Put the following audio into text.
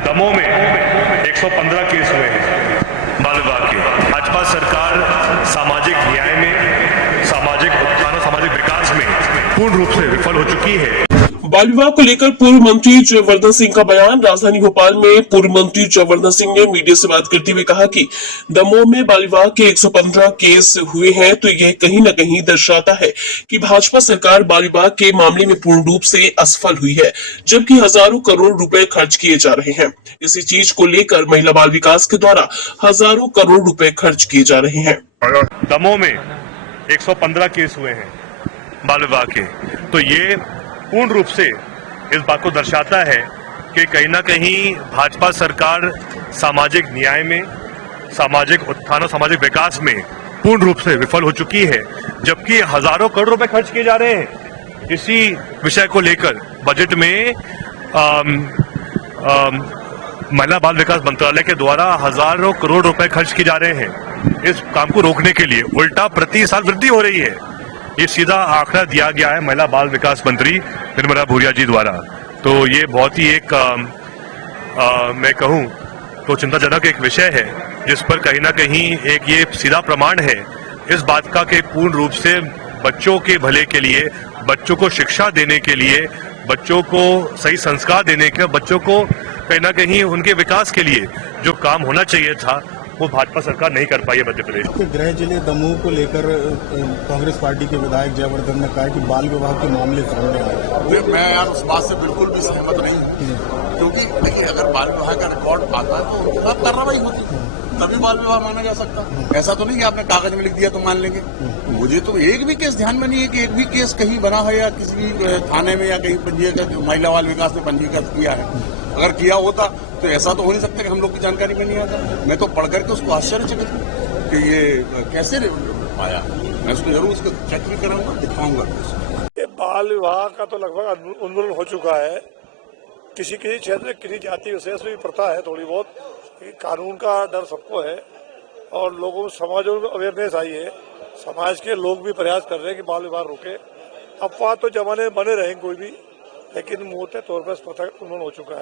दमोह में 115 केस हुए हैं बाल विवाह के। भाजपा सरकार सामाजिक न्याय में, सामाजिक उत्थान और सामाजिक विकास में पूर्ण रूप से विफल हो चुकी है। बाल विवाह को लेकर पूर्व मंत्री जयवर्धन सिंह का बयान। राजधानी भोपाल में पूर्व मंत्री जयवर्धन सिंह ने मीडिया से बात करते हुए कहा कि दमोह में बाल विवाह के 115 केस हुए हैं, तो यह कहीं न कहीं दर्शाता है कि भाजपा सरकार बाल विवाह के मामले में पूर्ण रूप से असफल हुई है, जबकि हजारों करोड़ रुपए खर्च किए जा रहे हैं। इसी चीज को लेकर महिला बाल विकास के द्वारा हजारों करोड़ रुपए खर्च किए जा रहे हैं। दमोह में 115 केस हुए हैं बाल विवाह के, तो ये पूर्ण रूप से इस बात को दर्शाता है कि कहीं ना कहीं भाजपा सरकार सामाजिक न्याय में, सामाजिक उत्थान और सामाजिक विकास में पूर्ण रूप से विफल हो चुकी है, जबकि हजारों करोड़ रुपए खर्च किए जा रहे हैं। इसी विषय को लेकर बजट में महिला बाल विकास मंत्रालय के द्वारा हजारों करोड़ रुपए खर्च किए जा रहे हैं इस काम को रोकने के लिए। उल्टा प्रति साल वृद्धि हो रही है। ये सीधा आंकड़ा दिया गया है महिला बाल विकास मंत्री निर्मला भूरिया जी द्वारा। तो ये बहुत ही एक मैं कहूँ तो चिंताजनक एक विषय है, जिस पर कहीं ना कहीं एक ये सीधा प्रमाण है इस बात का कि पूर्ण रूप से बच्चों के भले के लिए, बच्चों को शिक्षा देने के लिए, बच्चों को सही संस्कार देने के, बच्चों को कहीं ना कहीं उनके विकास के लिए जो काम होना चाहिए था वो भाजपा सरकार नहीं कर पाई है मध्य प्रदेश। गृह जिले दमोह को लेकर कांग्रेस पार्टी के विधायक जयवर्धन ने कहा कि बाल विवाह के मामले सामने आए। मैं यार उस बात से बिल्कुल भी सहमत नहीं हूँ, क्योंकि देखिए अगर बाल विवाह का रिकॉर्ड आता है तो उनके साथ कार्रवाई होती है, तभी बाल विवाह माना जा सकता है। ऐसा तो नहीं कि आपने कागज में लिख दिया तो मान लेंगे। मुझे तो एक भी केस ध्यान में नहीं है कि एक भी केस कहीं बना है या किसी थाने में या कहीं पंजीकृत महिला बाल विकास में पंजीकृत किया है। अगर किया होता तो ऐसा तो हो नहीं सकता कि हम लोग की जानकारी में नहीं आता। मैं तो पढ़ करके उसको आश्चर्यचकित हूँ कि ये कैसे पाया। मैं उसको जरूर उसको चेक भी कराऊंगा, दिखाऊंगा। ये बाल विवाह का तो लगभग उन्मूलन हो चुका है। किसी किसी क्षेत्र में किसी जाति विशेष में प्रथा है थोड़ी बहुत, कानून का डर सबको है और लोगों में समाजों में अवेयरनेस आई है। समाज के लोग भी प्रयास कर रहे हैं कि बाल विवाह रुके। अफवाह तो जमाने में बने रहेंगे कोई भी, लेकिन मुहूर्त तौर पर प्रथा उन्मूलन हो चुका है।